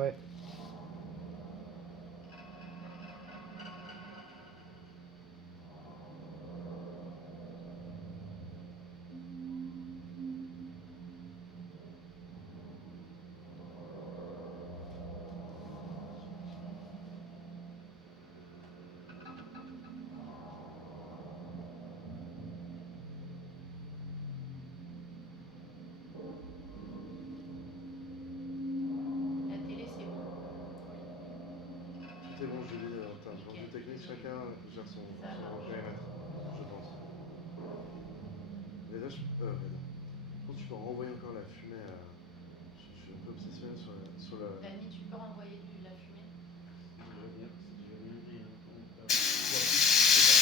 Ouais. La télé, c'est bon. Oui. Tout est bon, Julie. T'as un point de Nickel, vue technique, désolé. chacun gère son Ça marche. périmètre, je pense. Reda, je pense que tu peux renvoyer encore la fumée. Je suis un peu obsessionnel sur la. Dany, tu peux renvoyer la fumée? C'est déjà bien dit. Hein. Donc, Pas plus.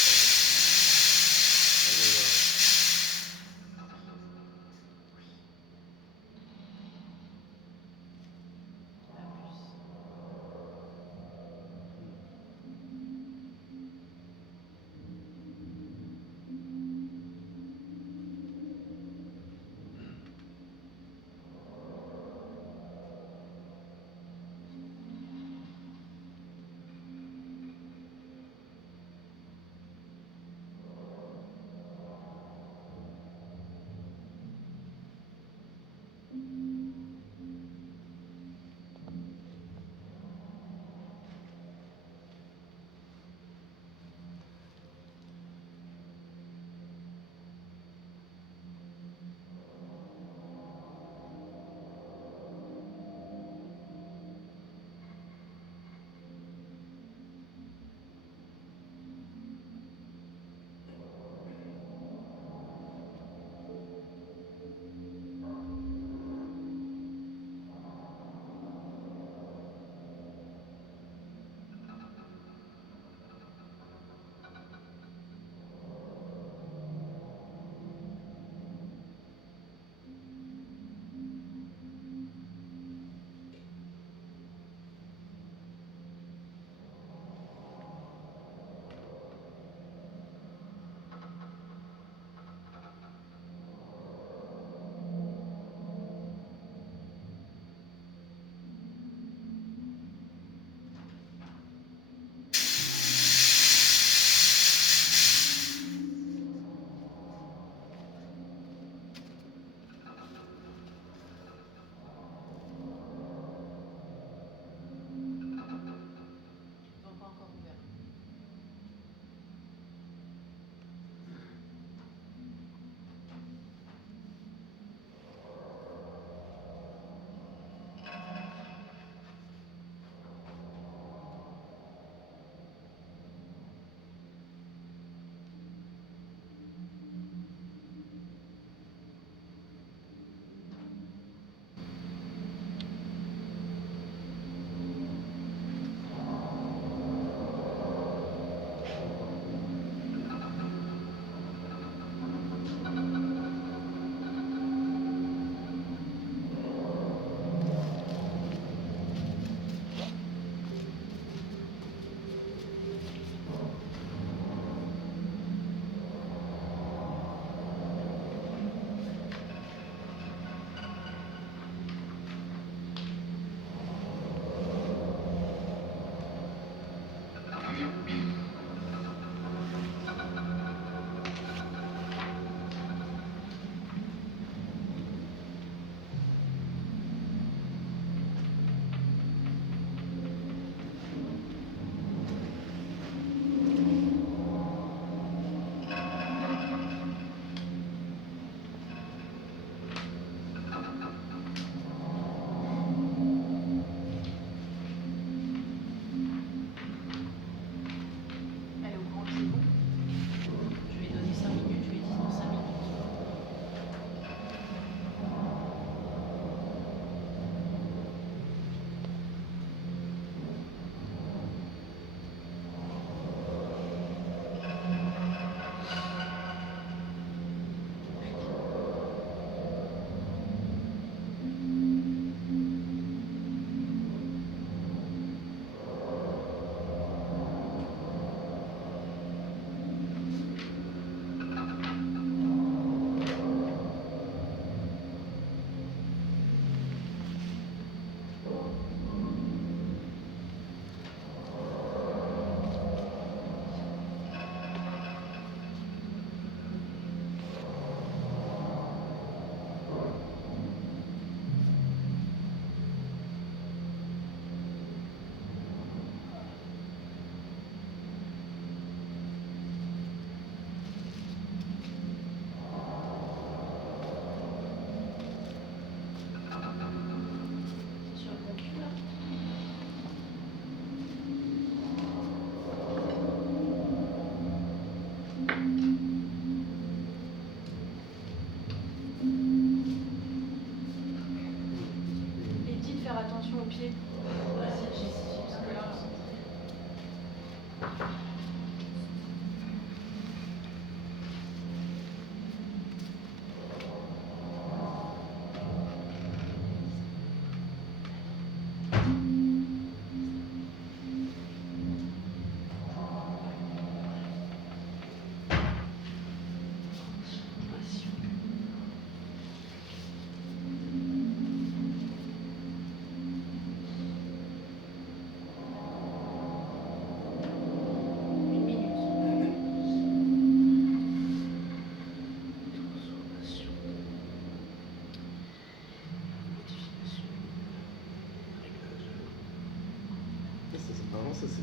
Apparemment, ça s'est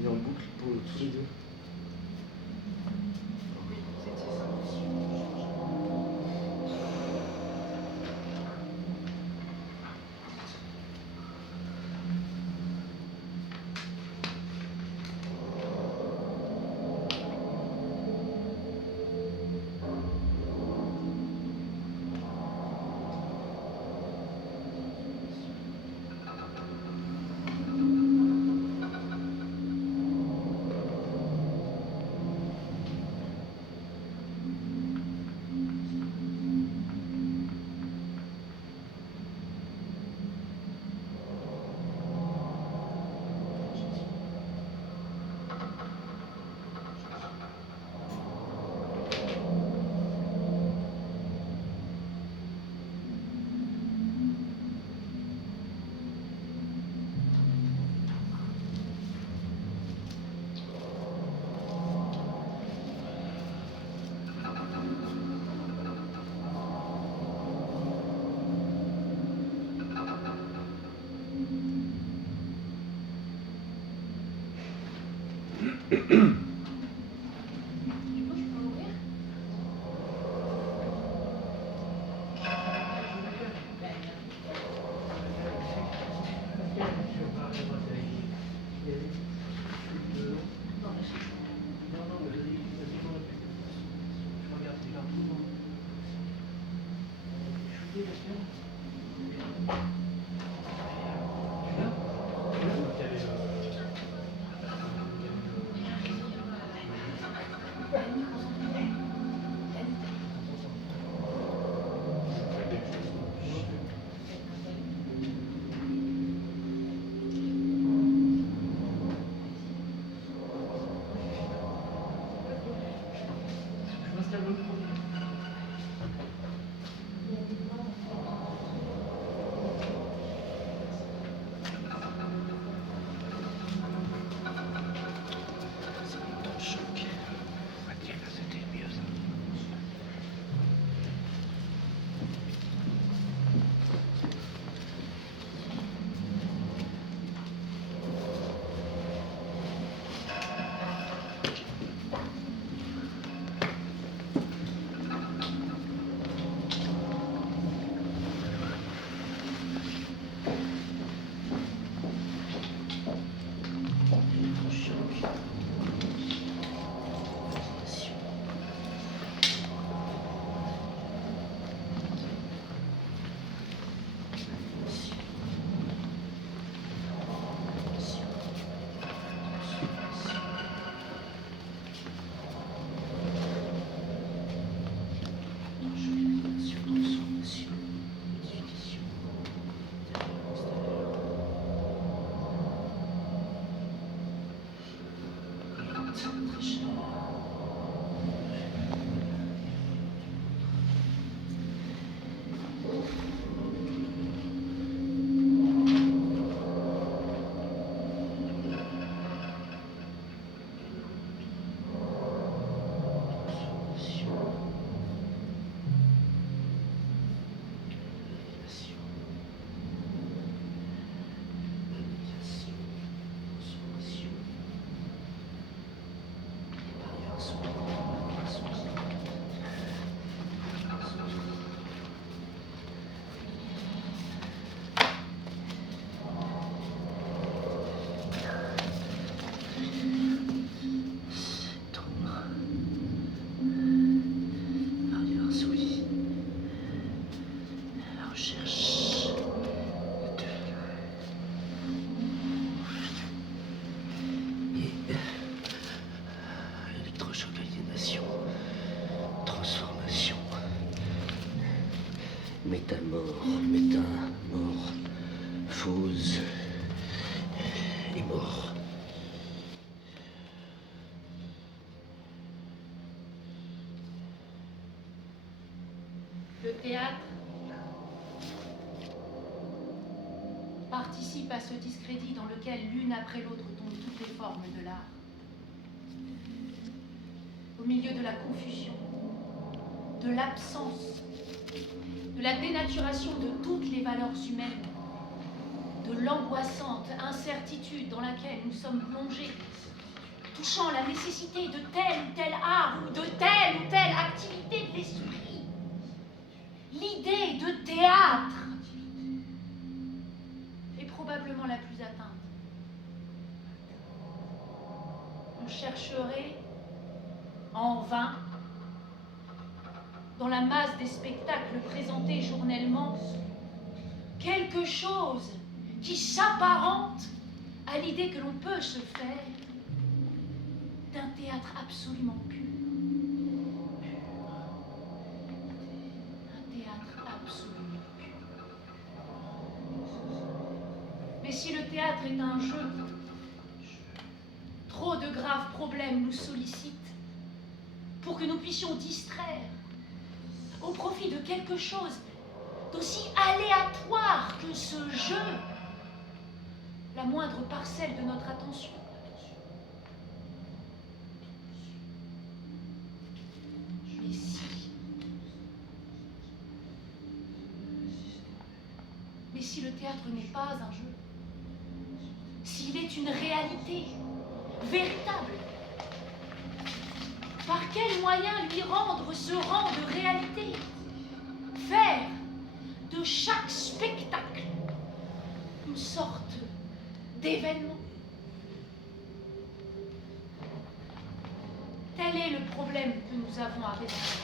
mis en boucle pour tous les deux. Oui, c'était ça. Du coup, je peux ouvrir? Métamorphose et mort. Le théâtre participe à ce discrédit dans lequel l'une après l'autre tombent toutes les formes de l'art. Au milieu de la confusion, de l'absence, de la dénaturation de toutes les valeurs humaines, de l'angoissante incertitude dans laquelle nous sommes plongés, touchant la nécessité de tel ou tel art ou de telle ou telle activité de l'esprit. L'idée de théâtre est probablement la plus atteinte. On chercherait en vain, dans la masse des spectacles présentés journellement, quelque chose qui s'apparente à l'idée que l'on peut se faire d'un théâtre absolument pur. Un théâtre absolument pur. Mais si le théâtre est un jeu, trop de graves problèmes nous sollicitent pour que nous puissions distraire au profit de quelque chose d'aussi aléatoire que ce jeu la moindre parcelle de notre attention. Mais si le théâtre n'est pas un jeu, s'il est une réalité véritable, par quel moyen lui rendre ce rang de réalité? Faire de chaque spectacle une sorte d'événement. Tel est le problème que nous avons à résoudre.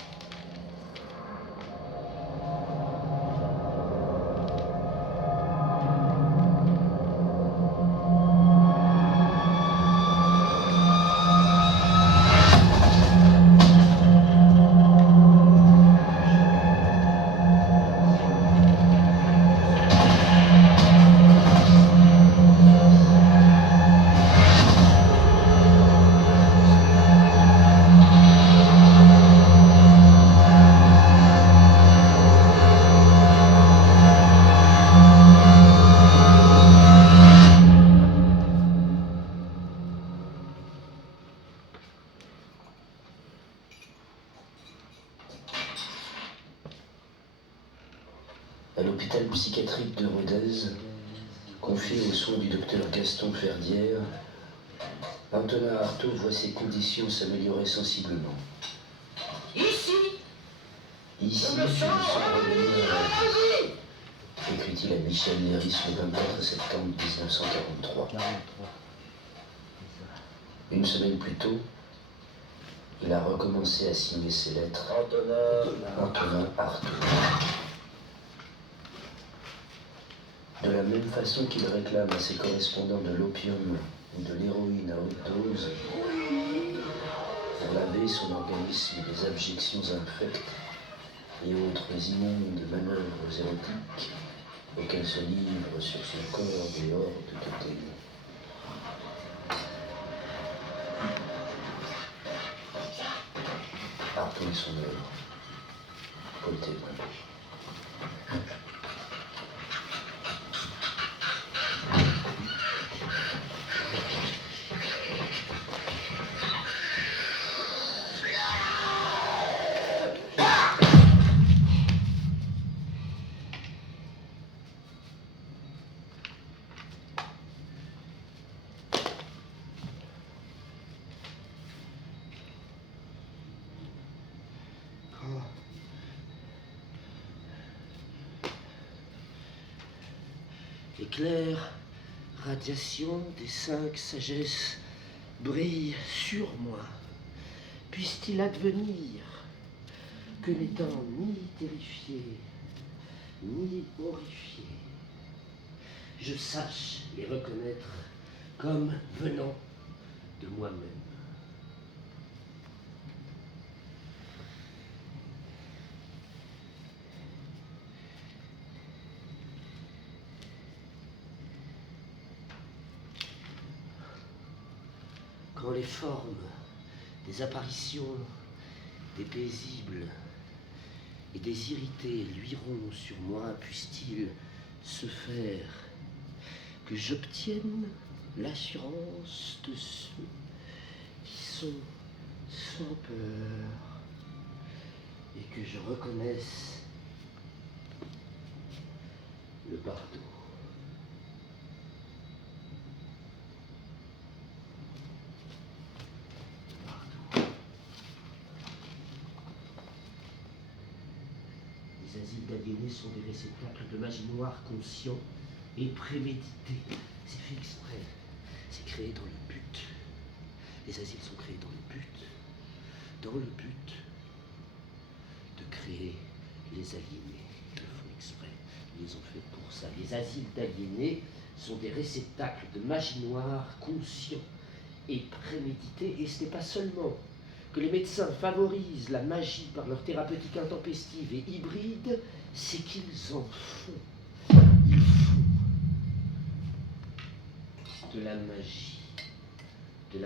À l'hôpital psychiatrique de Rodez, confié aux soins du docteur Gaston Ferdière, Antonin Artaud voit ses conditions s'améliorer sensiblement. Ici, Ici, je me je sens me revenu à la vie. écrit-il à Michel Léris le 24 septembre 1943. Une semaine plus tôt, il a recommencé à signer ses lettres. Antonin Artaud. De la même façon qu'il réclame à ses correspondants de l'opium ou de l'héroïne à haute dose, pour laver son organisme des abjections infectes et autres immondes manœuvres érotiques auxquelles se livre sur son corps des hordes de témoins. Artaud et son œuvre, Paul Thévenin. Éclair, radiation des 5 sagesses brille sur moi. Puisse-t-il advenir que n'étant ni terrifié, ni horrifié, je sache les reconnaître comme venant de moi-même. Quand les formes des apparitions, des paisibles et des irrités luiront sur moi, puisse-t-il se faire que j'obtienne l'assurance de ceux qui sont sans peur et que je reconnaisse le bardeau. Les asiles d'aliénés sont des réceptacles de magie noire conscients et prémédités. C'est fait exprès. C'est créé dans le but. Les asiles sont créés dans le but de créer les aliénés. Ils le font exprès. Ils les ont fait pour ça. Les asiles d'aliénés sont des réceptacles de magie noire conscients et prémédités. Et ce n'est pas seulement que les médecins favorisent la magie par leur thérapeutique intempestive et hybride, c'est qu'ils en font. Ils font de la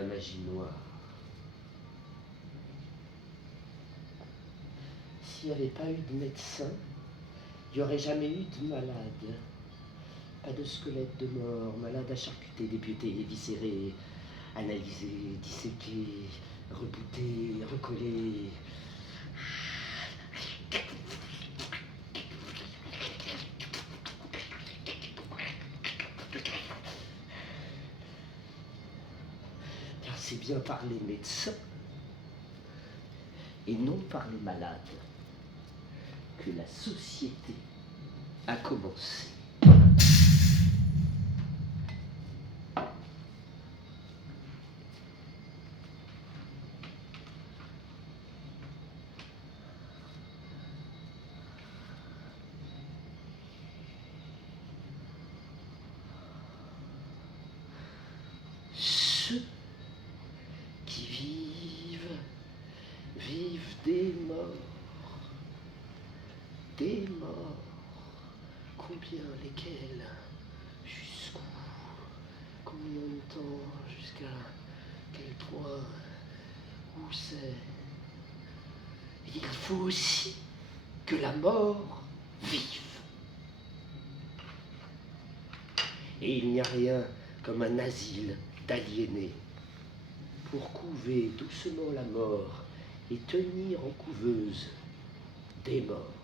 magie noire. S'il n'y avait pas eu de médecin, il n'y aurait jamais eu de malade. Pas de squelette de mort, malade à charcuter, dépiauté, éviscéré, analysé, disséqué, rebooté, recollé. Car c'est bien par les médecins et non par les malades que la société a commencé. Ceux qui vivent des morts. Des morts. Combien, lesquels? Jusqu'où? Combien de temps? Jusqu'à quel point? Où c'est? Il faut aussi que la mort vive. Et il n'y a rien comme un asile d'aliénés pour couver doucement la mort et tenir en couveuse des morts.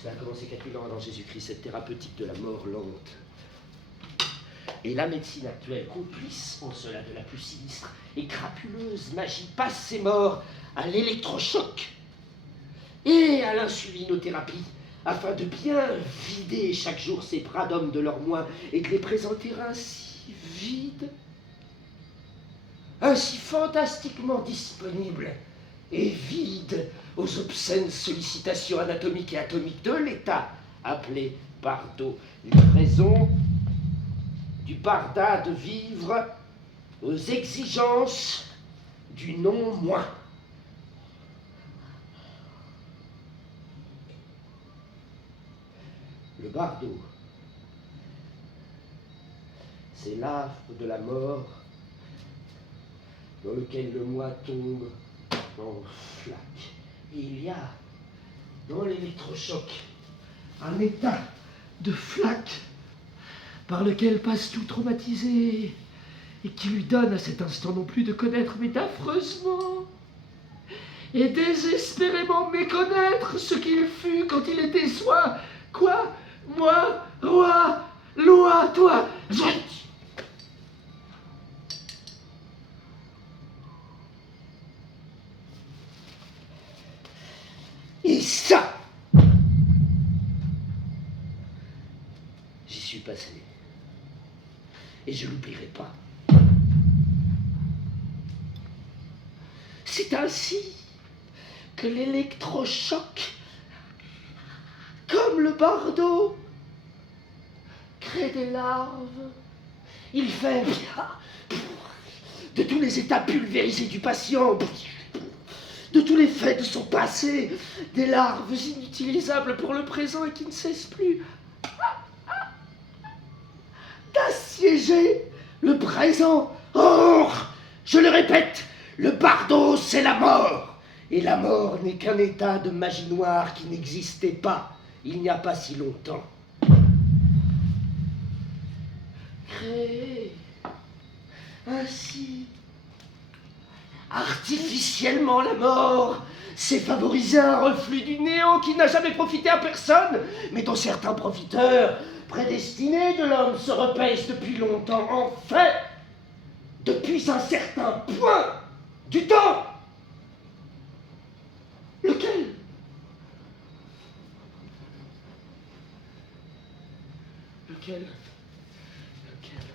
Cela a commencé 4000 ans avant Jésus-Christ, cette thérapeutique de la mort lente. Et la médecine actuelle, complice en cela de la plus sinistre et crapuleuse magie, passe ses morts à l'électrochoc et à l'insulinothérapie, afin de bien vider chaque jour ces bras d'hommes de leurs moins et de les présenter ainsi vides, ainsi fantastiquement disponibles et vides aux obscènes sollicitations anatomiques et atomiques de l'État, appelé bardo, livraison du barda de vivre aux exigences du non-moins. Le bardo, c'est l'affre de la mort dans lequel le moi tombe en flaque. Et il y a dans l'électrochoc un état de flaque par lequel passe tout traumatisé et qui lui donne à cet instant non plus de connaître, mais d'affreusement et désespérément méconnaître ce qu'il fut quand il était soi. Quoi? Moi, roi, loi, toi, et ça, j'y suis passé. Et je l'oublierai pas. C'est ainsi que l'électrochoc, comme le bardo, crée des larves. Il fait de tous les états pulvérisés du patient, de tous les faits de son passé, des larves inutilisables pour le présent et qui ne cessent plus d'assiéger le présent. Or, je le répète, le bardo, c'est la mort. Et la mort n'est qu'un état de magie noire qui n'existait pas il n'y a pas si longtemps. Créer ainsi artificiellement la mort, c'est favoriser un reflux du néant qui n'a jamais profité à personne, mais dont certains profiteurs prédestinés de l'homme se repaissent depuis longtemps. En fait, depuis un certain point, Du temps. Lequel? Lequel? Lequel?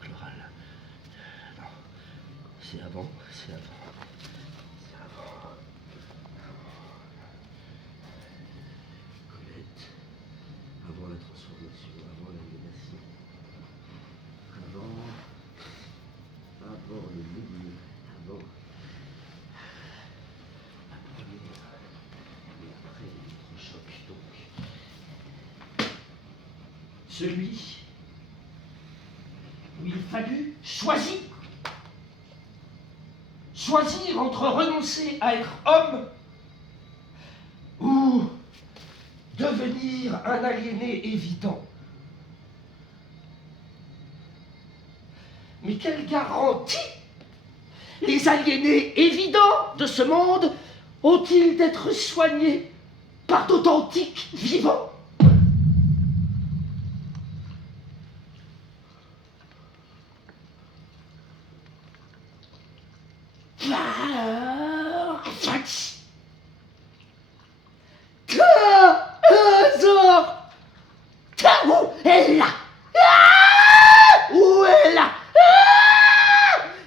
Chloral. Non. C'est avant, c'est avant. C'est avant. Colette. Avant la transformation, avant l'aliénation. Avant le milieu, avant la première, et après l'électrochoc, donc. Celui où il fallut choisir. Choisir entre renoncer à être homme ou devenir un aliéné évident. Mais quelle garantie les aliénés évidents de ce monde ont-ils d'être soignés par d'authentiques vivants? Où est là? Où est là?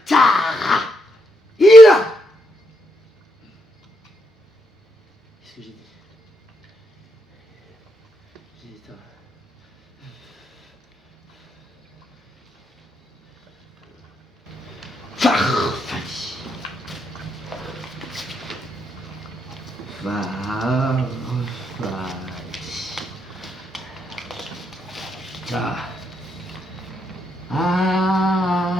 Tara! Il est là! Qu'est-ce que j'ai dit? J'ai dit ça. Farfadi. Ta. Azor.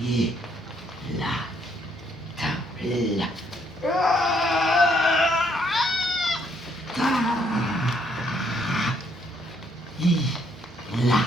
Et là, ta, là. Ta, i, là.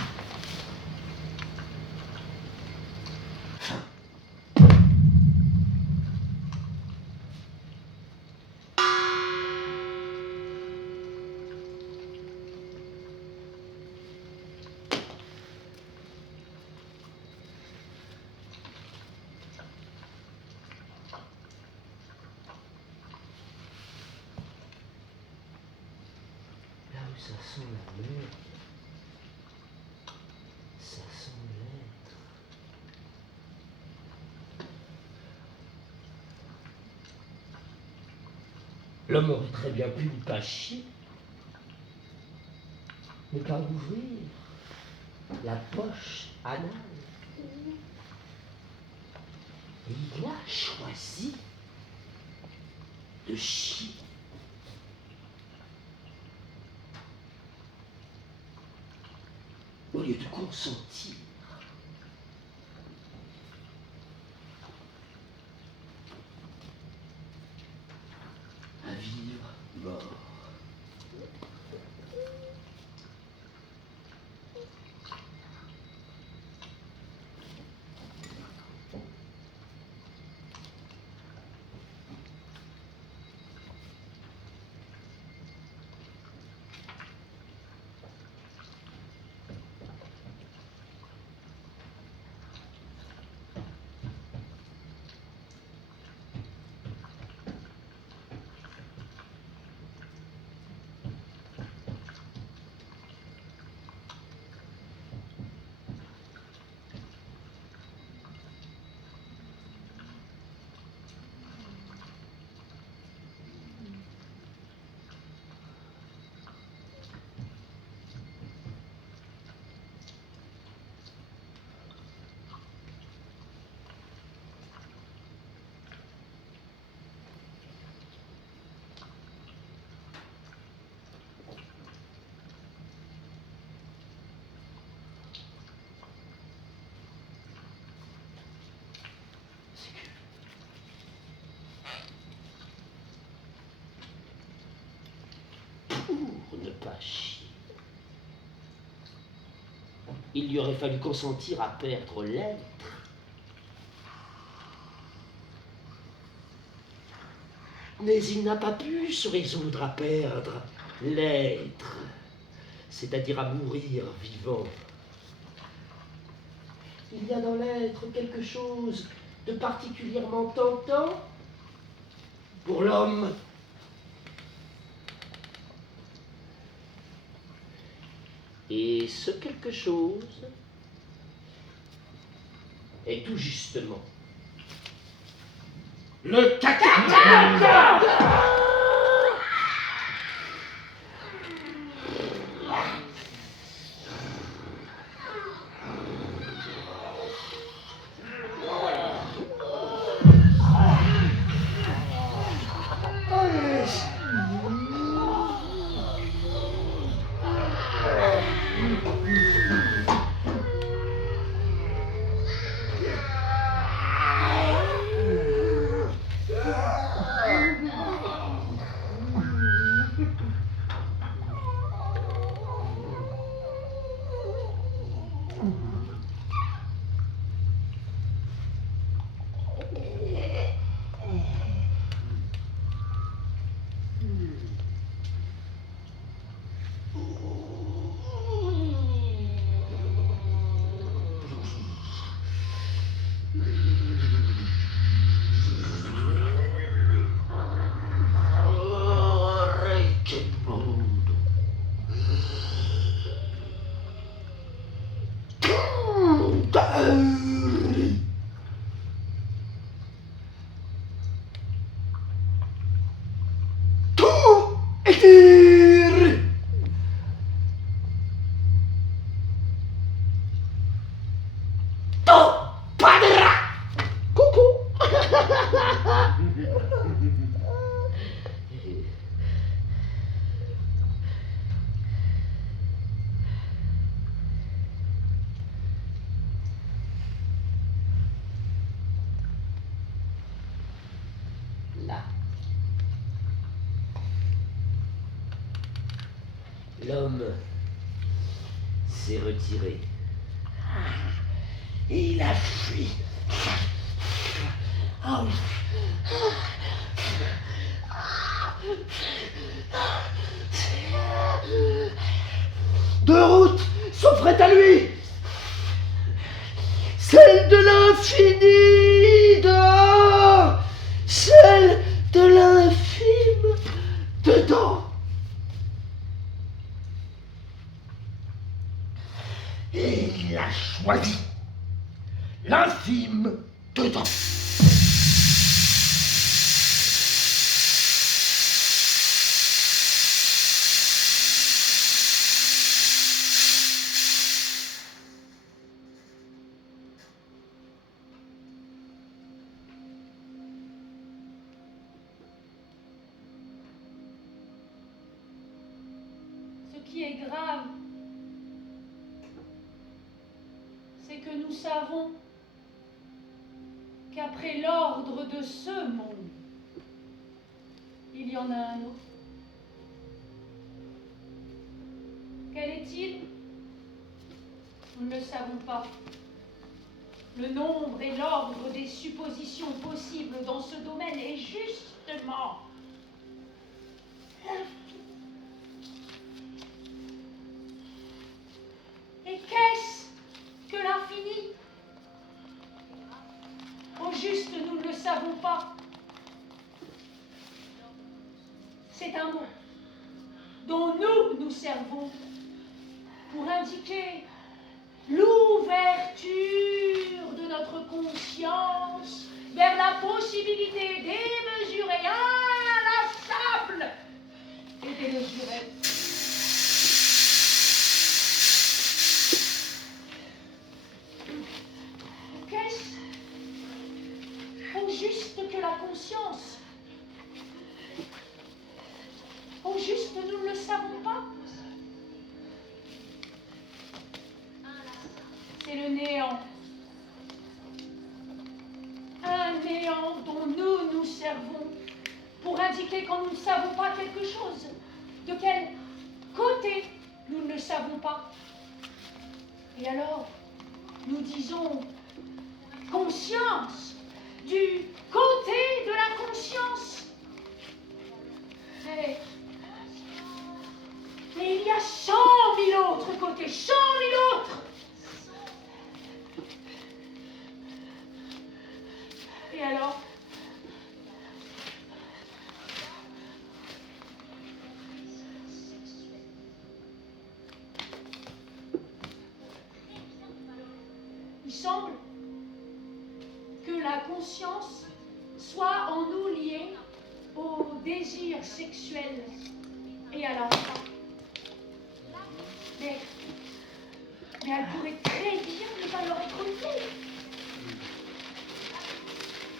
Ça sent la mer, ça sent l'être. L'homme aurait très bien pu ne pas chier, ne pas ouvrir la poche anale. Et il a choisi de chier. Au lieu de consentir à vivre mort. Pour ne pas chier, il lui aurait fallu consentir à perdre l'être. Mais il n'a pas pu se résoudre à perdre l'être, c'est-à-dire à mourir vivant. Il y a dans l'être quelque chose de particulièrement tentant pour l'homme. Et ce quelque chose est tout justement le caca. Là, l'homme s'est retiré. Et il a fui. Oh. Deux routes s'offraient à lui. Celle de l'infini dehors, celle de l'infime dedans. Et il a choisi l'infime dedans. Ce qui est grave, c'est que nous savons qu'après l'ordre de ce monde, il y en a un autre. Quel est-il? Nous ne le savons pas. Le nombre et l'ordre des suppositions possibles dans ce domaine est justement et qu'est-ce que l'infini? Au juste, nous ne le savons pas. C'est un mot dont nous servons pour indiquer l'ouverture de notre conscience vers la possibilité démesurée, inlassable et démesurée. Qu'est-ce au juste que la conscience? Au juste, nous ne le savons pas. C'est le néant. Un néant dont nous nous servons pour indiquer quand nous ne savons pas quelque chose. De quel côté nous ne le savons pas. Et alors, nous disons conscience, du côté de la conscience. Mais il y a 100 000 autres côtés, 100 000 autres. Et alors? Il semble que la conscience soit en nous liée au désir sexuel et à l'enfant. Mais elle pourrait très bien ne pas leur être liée.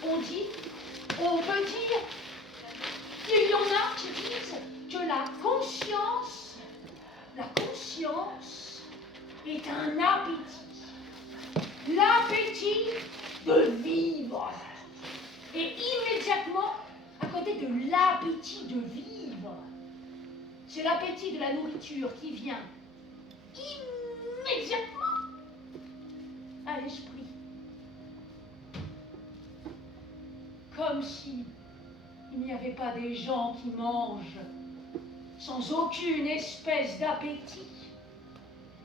On peut dire, il y en a qui disent que la conscience est un appétit. L'appétit de vivre. Et immédiatement, à côté de l'appétit de vivre, c'est l'appétit de la nourriture qui vient immédiatement à l'esprit. Comme si il n'y avait pas des gens qui mangent sans aucune espèce d'appétit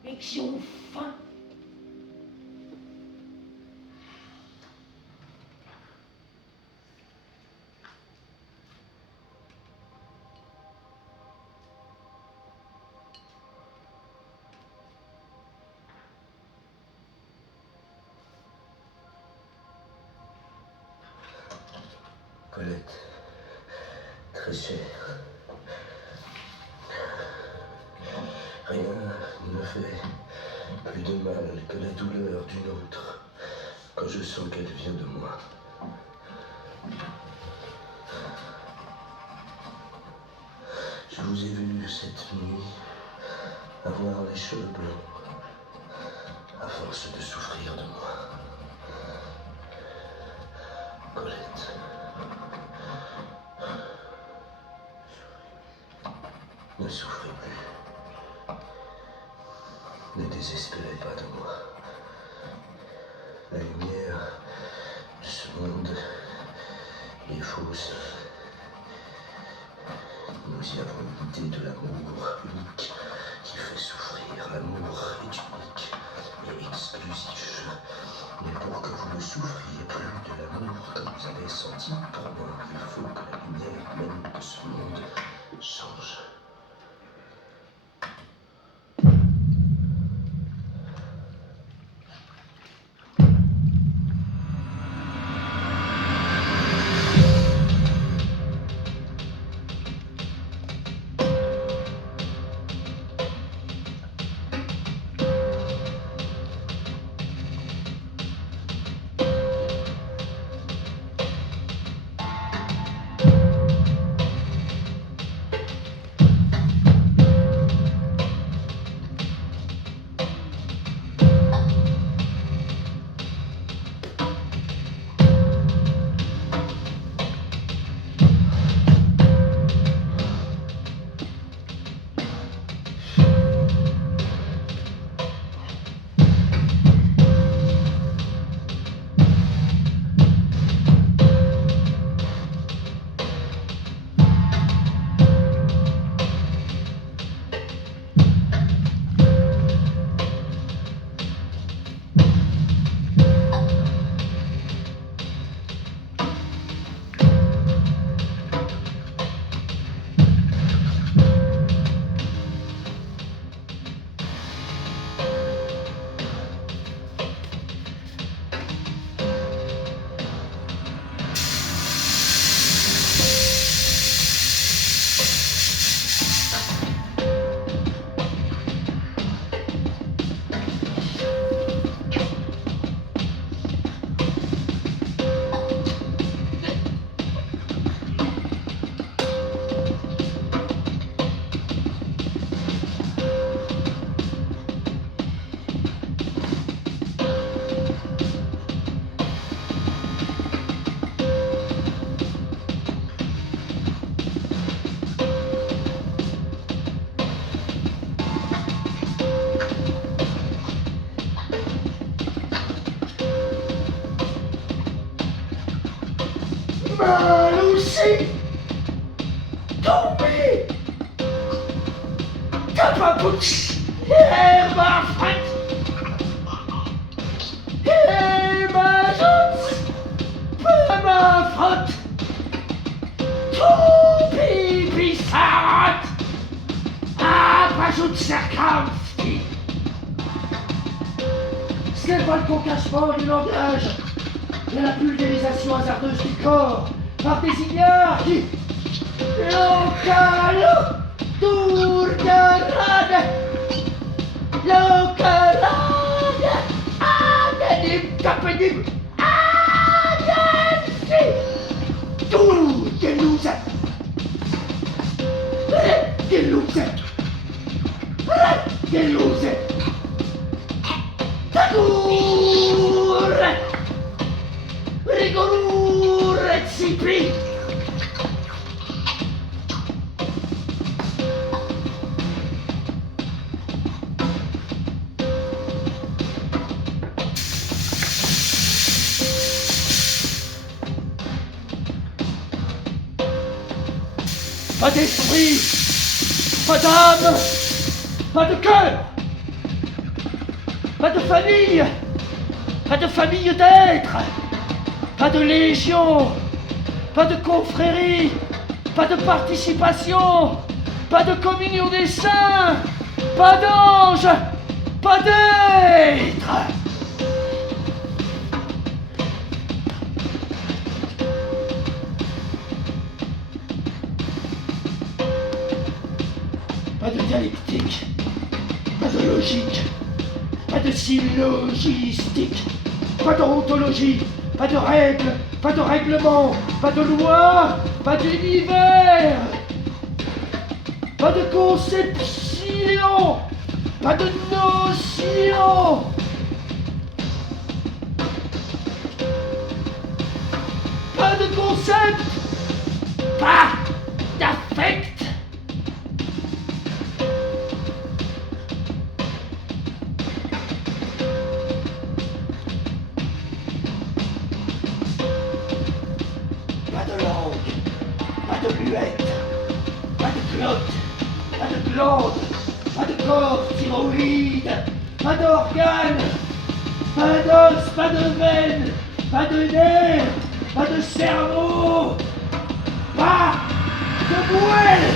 et qui ont faim. Colette, très chère, rien ne me fait plus de mal que la douleur d'une autre quand je sens qu'elle vient de moi. Je vous ai vu cette nuit avoir les cheveux blancs à force de souffrir de moi. Colette. Ne souffrez plus. Ne désespérez pas de moi. La lumière de ce monde est fausse. Nous y avons l'idée de l'amour unique qui fait souffrir. L'amour est unique et exclusif. Mais pour que vous ne souffriez plus de l'amour que vous avez senti pour moi, il faut que la lumière même de ce monde change. Papouch, Hermafrat, Hermajons, Permafrot, Toupipissarat, Apajut Serkamfti. Ce n'est pas le concachement du langage, mais la pulvérisation hasardeuse du corps par des ignares qui... Lokalo, Durgarad, Lokarad, Adanim Kapanim, Adansi, Delusa, Delusa, Tagur, Rigorur, Cipri. Pas d'esprit, pas d'âme, pas de cœur, pas de famille d'êtres, pas de légion, pas de confrérie, pas de participation, pas de communion des saints, pas d'anges, pas d'êtres. Pas de dialectique, pas de logique, pas de syllogistique, pas d'ontologie, pas de règles, pas de règlement, pas de loi, pas d'univers, pas de conception, pas de notion, pas de concept, pas d'affect. Pas de muette, pas de clotte, pas de glande, pas de corps thyroïde, pas d'organes, pas d'os, pas de veine, pas de nerfs, pas de cerveau, pas de moelle.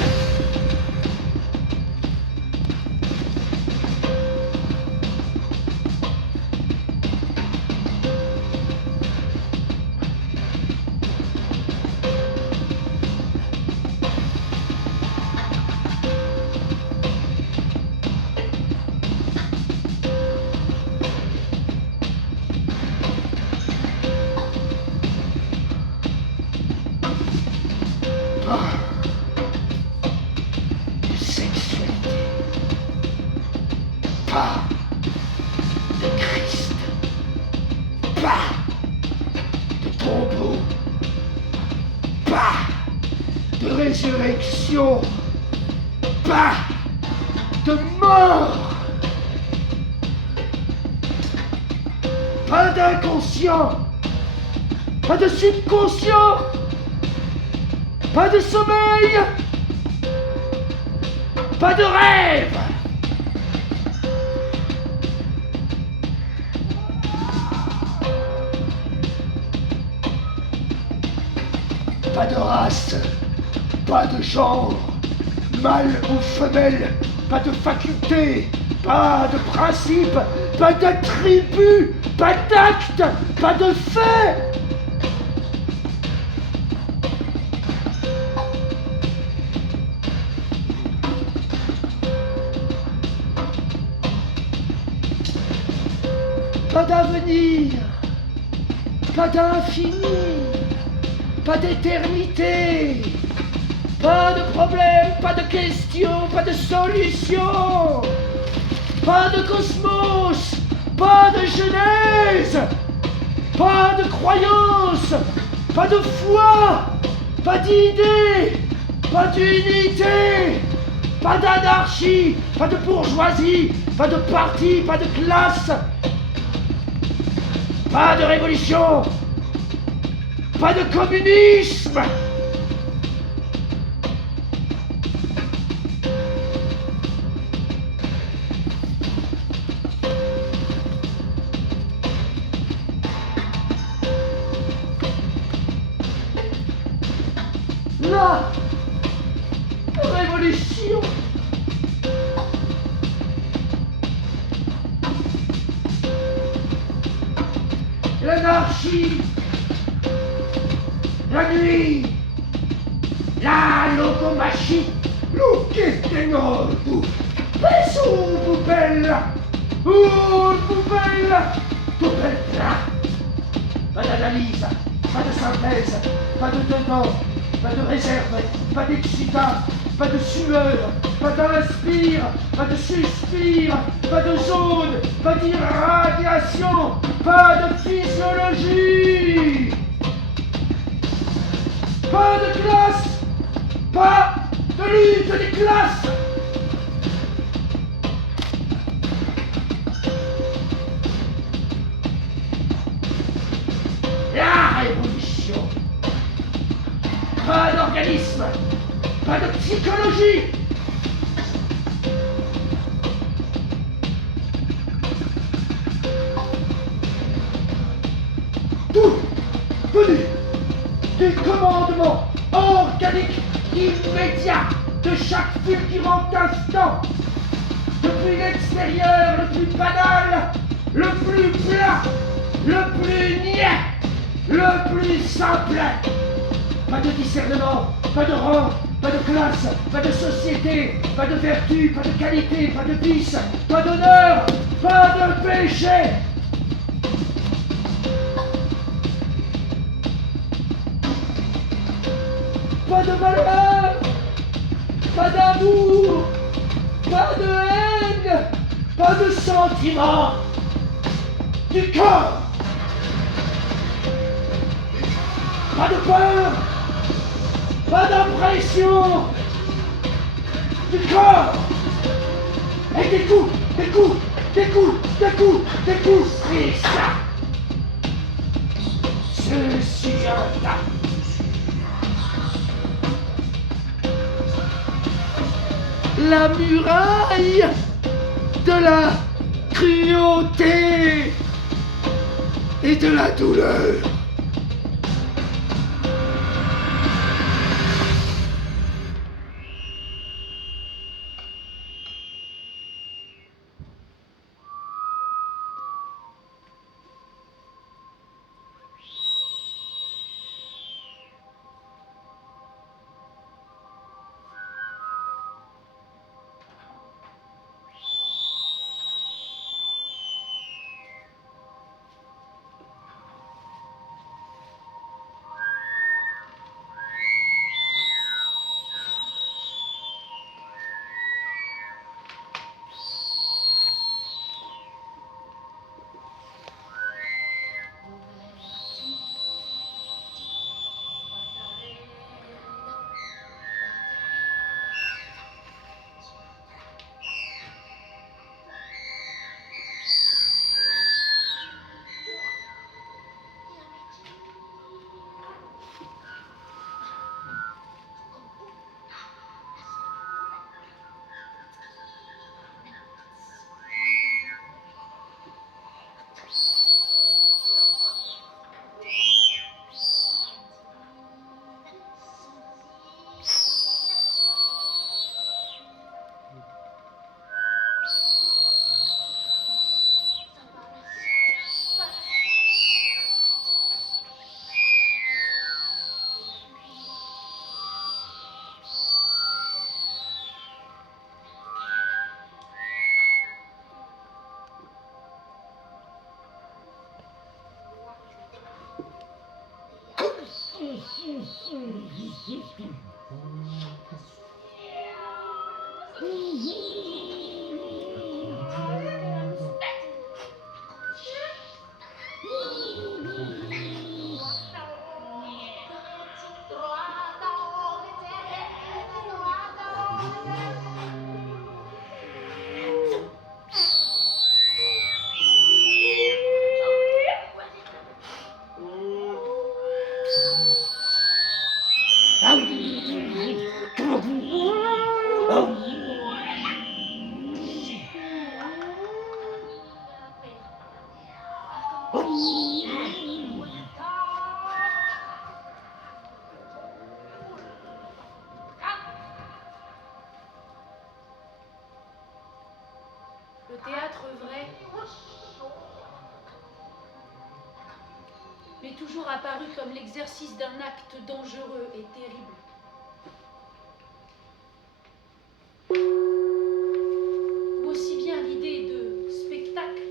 Pas de Christ, pas de tombeau, pas de résurrection, pas de mort, pas d'inconscient, pas de subconscient, pas de sommeil, pas de rêve. Pas de race, pas de genre, mâle ou femelle, pas de faculté, pas de principe, pas d'attribut, pas d'acte, pas de fait. Pas d'avenir, pas d'infini, pas d'éternité, pas de problème, pas de question, pas de solution, pas de cosmos, pas de genèse, pas de croyance, pas de foi, pas d'idée, pas d'unité, pas d'anarchie, pas de bourgeoisie, pas de parti, pas de classe, pas de révolution, pas de communisme. l'anarchie, la nuit, la logomachie, lo che tengo tu, su poubelle, là. Pas d'analyse, pas de synthèse, pas de dedans, pas de réserve, pas d'excitat, pas de sueur, pas d'inspire, pas de suspire, pas de zone, pas d'irradiation, pas de physiologie, pas de classe, pas de lutte des classes. La révolution. Pas d'organisme, pas de psychologie. Tout venu du commandement organique immédiat de chaque fulgurant instant, depuis l'extérieur le plus banal, le plus plat, le plus niais, le plus simple. Pas de discernement, pas de rang, pas de classe, pas de société, pas de vertu, pas de qualité, pas de vice, pas d'honneur, pas de péché. Pas de valeur, pas d'amour, pas de haine, pas de sentiment du corps. Pas de peur, pas d'impression du corps. Et des coups, des coups, des coups, des coups, des coups. Et ça, ceci là. La muraille de la cruauté et de la douleur. Le théâtre vrai m'est toujours apparu comme l'exercice d'un acte dangereux et terrible. Ou aussi bien l'idée de spectacle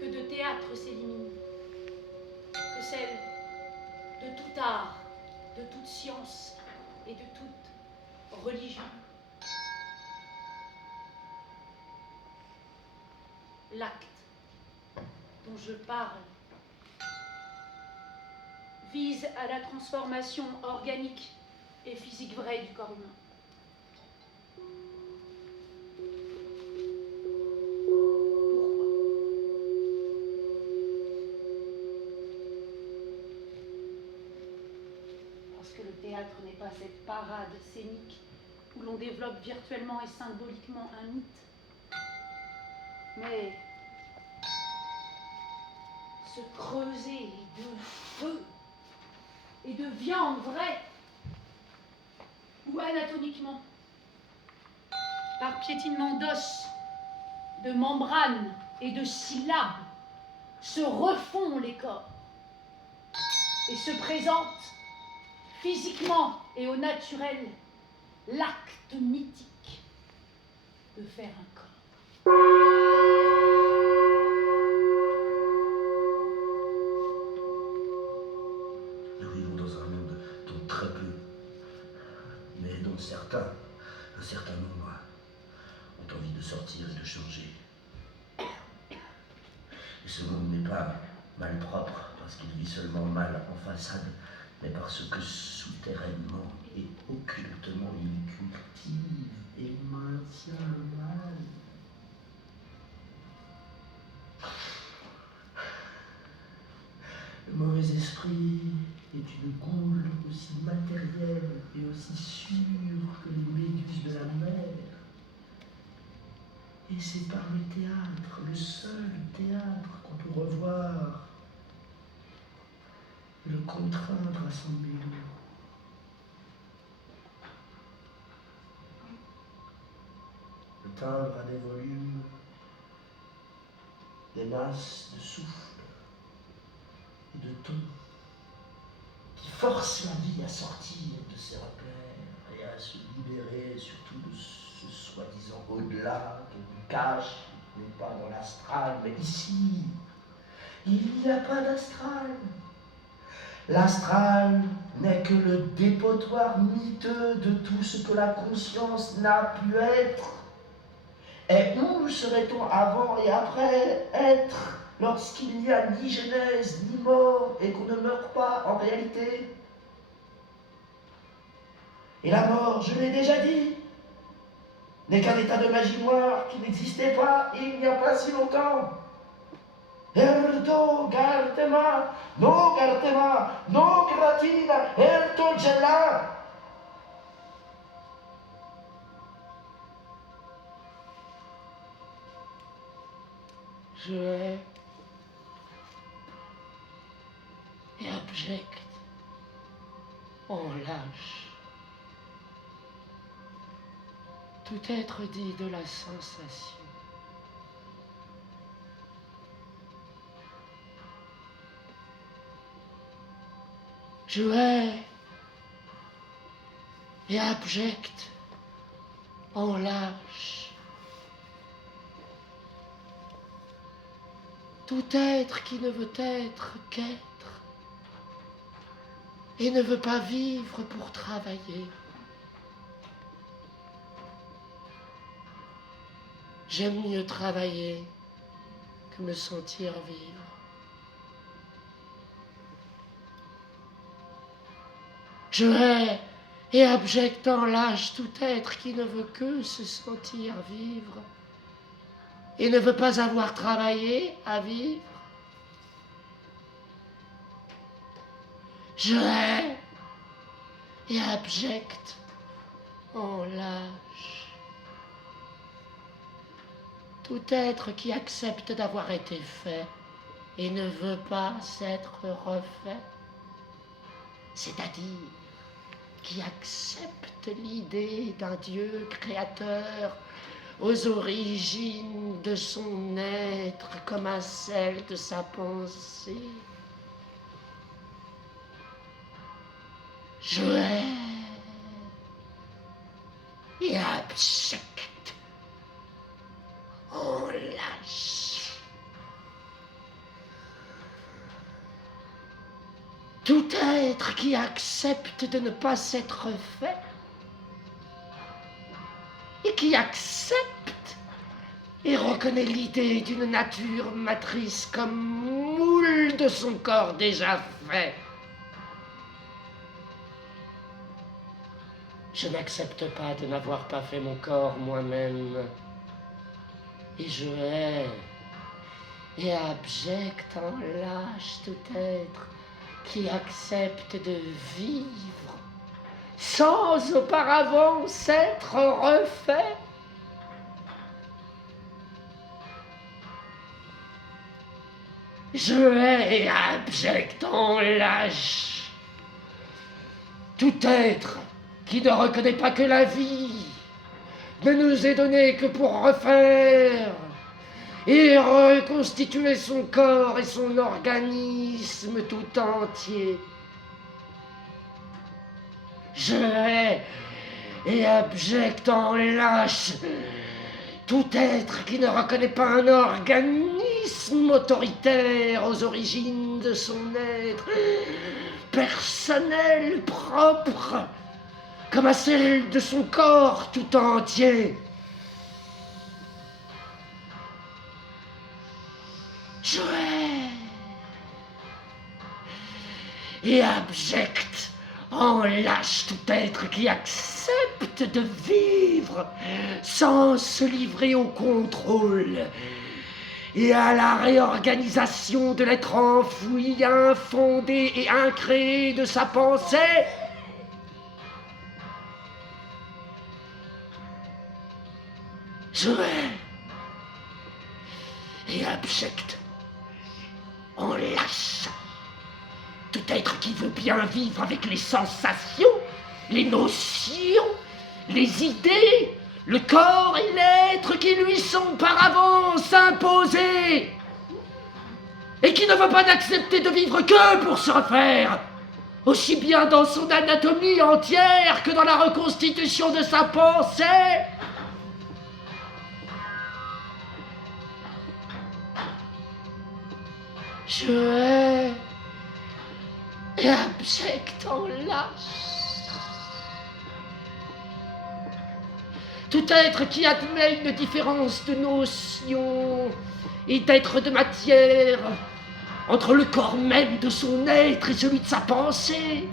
que de théâtre s'élimine, que celle de tout art, de toute science et de toute religion. L'acte dont je parle vise à la transformation organique et physique vraie du corps humain. Pourquoi? Parce que le théâtre n'est pas cette parade scénique où l'on développe virtuellement et symboliquement un mythe, mais se creuser de feu et de viande vraie, ou anatomiquement, par piétinement d'os, de membranes et de syllabes, se refont les corps et se présentent physiquement et au naturel l'acte mythique de faire un corps. Nous vivons dans un monde dont très peu, mais dont certains, un certain nombre, ont envie de sortir et de changer. Et ce monde n'est pas malpropre parce qu'il vit seulement mal en façade, mais parce que souterrainement et occultement il cultive et maintient le mal. Le mauvais esprit est une goule aussi matérielle et aussi sûre que les méduses de la mer. Et c'est par le théâtre, le seul théâtre qu'on peut revoir et le contraindre à s'en mêler. Le timbre a des volumes, des masses de souffle et de ton qui forcent la vie à sortir de ses repères et à se libérer surtout de ce soi-disant au-delà qu'elle nous cache, qui n'est pas dans l'astral, mais ici. Il n'y a pas d'astral. L'astral n'est que le dépotoir miteux de tout ce que la conscience n'a pu être. Et où serait-on avant et après être lorsqu'il n'y a ni genèse ni mort et qu'on ne meurt pas en réalité? Et la mort, je l'ai déjà dit, n'est qu'un état de magie noire qui n'existait pas il n'y a pas si longtemps. Erdo gartema, no gratina, erto gela. Je hais et abjecte, en lâche, tout être dit de la sensation. Je hais et abjecte, en lâche, tout être qui ne veut être qu'être et ne veut pas vivre pour travailler. J'aime mieux travailler que me sentir vivre. Je hais et abjecte en lâche tout être qui ne veut que se sentir vivre et ne veut pas avoir travaillé à vivre. Je hais et abjecte en lâche tout être qui accepte d'avoir été fait et ne veut pas s'être refait, c'est-à-dire qui accepte l'idée d'un Dieu créateur aux origines de son être comme à celle de sa pensée, Je hais et abject, en lâche. Tout être qui accepte de ne pas s'être fait et qui accepte et reconnaît l'idée d'une nature matrice comme moule de son corps déjà fait. Je n'accepte pas de n'avoir pas fait mon corps moi-même. Et je hais et abjecte en lâche tout être qui accepte de vivre sans auparavant s'être refait. Je hais et abjecte en lâche tout être qui ne reconnaît pas que la vie ne nous est donnée que pour refaire et reconstituer son corps et son organisme tout entier. Je hais et abjecte en lâche tout être qui ne reconnaît pas un organisme autoritaire aux origines de son être, personnel, propre, comme à celle de son corps tout entier. Je hais et abjecte en lâche tout être qui accepte de vivre sans se livrer au contrôle et à la réorganisation de l'être enfoui, infondé et incréé de sa pensée. Je hais et abjecte en lâche tout être qui veut bien vivre avec les sensations, les notions, les idées, le corps et l'être qui lui sont par avance imposés et qui ne veut pas accepter de vivre que pour se refaire, aussi bien dans son anatomie entière que dans la reconstitution de sa pensée. Je hais et abjecte en lâche tout être qui admet une différence de notion et d'être de matière entre le corps même de son être et celui de sa pensée.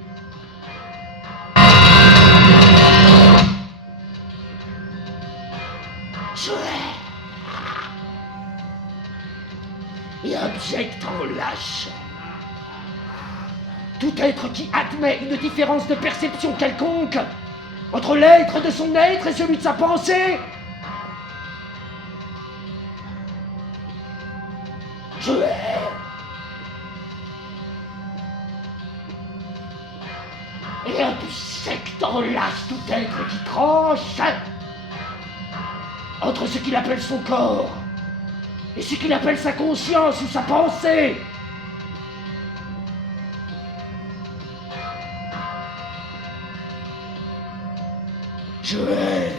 Je hais et abjecte en lâche tout être qui admet une différence de perception quelconque entre l'être de son être et celui de sa pensée. Je hais et abjecte en lâche tout être qui tranche entre ce qu'il appelle son corps et ce qu'il appelle sa conscience ou sa pensée. Je hais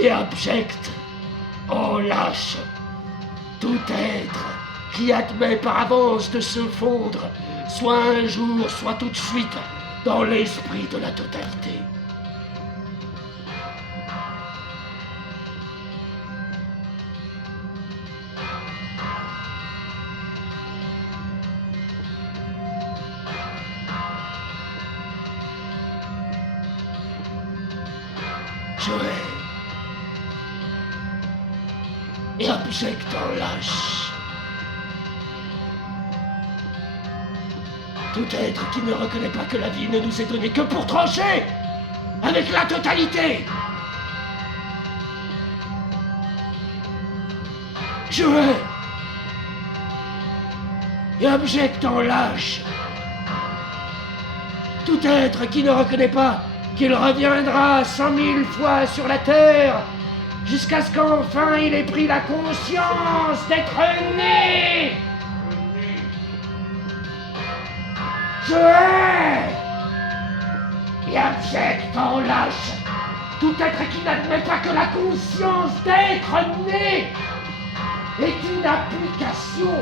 et abjecte en lâche tout être qui admet par avance de se fondre, soit un jour, soit tout de suite, dans l'esprit de la totalité. Je hais et abjecte en lâche tout être qui ne reconnaît pas que la vie ne nous est donnée que pour trancher avec la totalité. Je hais et abjecte en lâche tout être qui ne reconnaît pas qu'il reviendra 100 000 fois sur la terre jusqu'à ce qu'enfin il ait pris la conscience d'être né. Je hais et abject en lâche. Tout être qui n'admet pas que la conscience d'être né est une application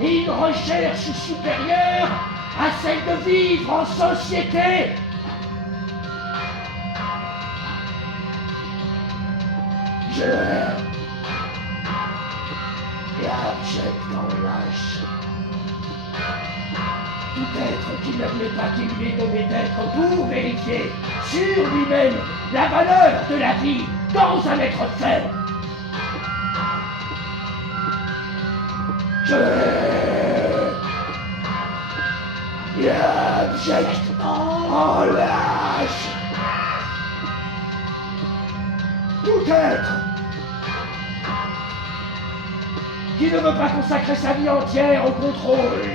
et une recherche supérieure à celle de vivre en société. Je et abject en lâche. Tout être qui n'admet pas qu'il lui est donné d'être pour vérifier sur lui-même la valeur de la vie dans un être faible. Je et abject en lâche. Tout être qui ne veut pas consacrer sa vie entière au contrôle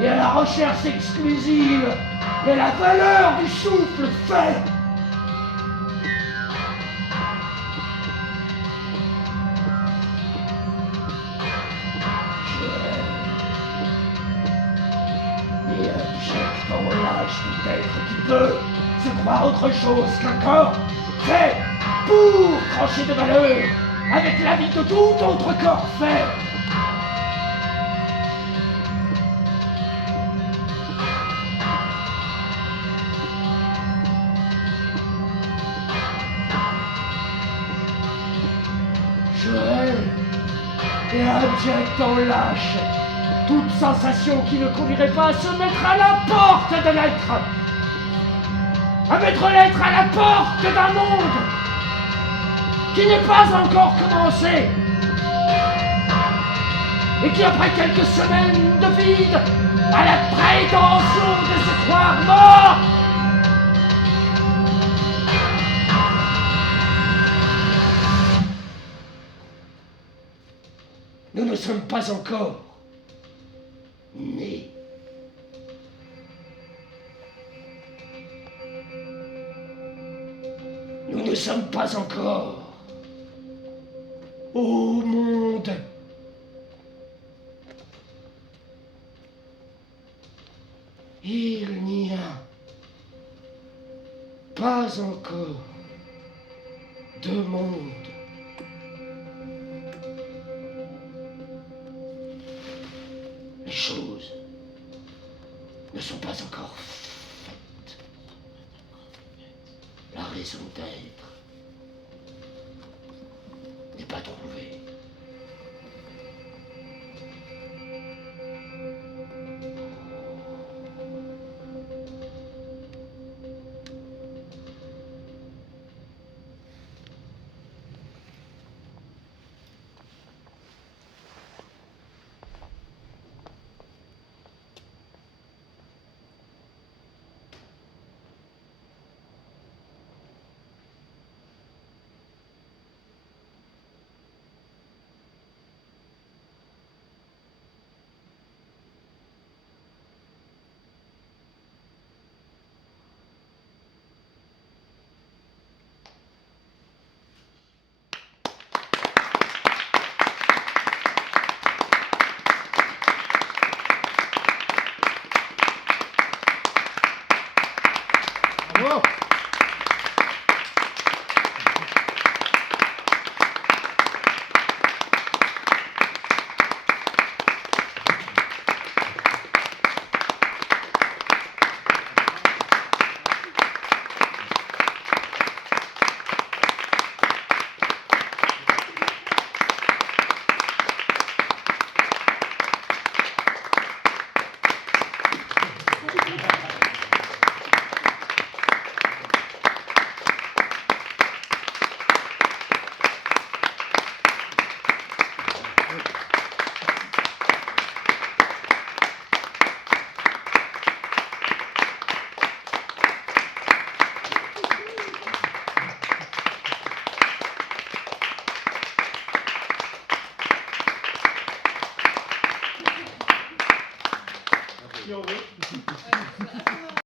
et à la recherche exclusive de la valeur du souffle fait. Et abject en lâche tout être qui peut se croire autre chose qu'un corps fait pour trancher de valeur avec la vie de tout autre corps fait. Je hais et abject en lâche toute sensation qui ne conduirait pas à se mettre à la porte de l'être, à mettre l'être à la porte d'un monde qui n'est pas encore commencé et qui, après quelques semaines de vide, a la prétention de se croire mort. Nous ne sommes pas encore nés. Nous ne sommes pas encore au monde. Il n'y a pas encore de monde. Les choses ne sont pas encore faites. La raison d'être n'est pas trouvée. Si on veut.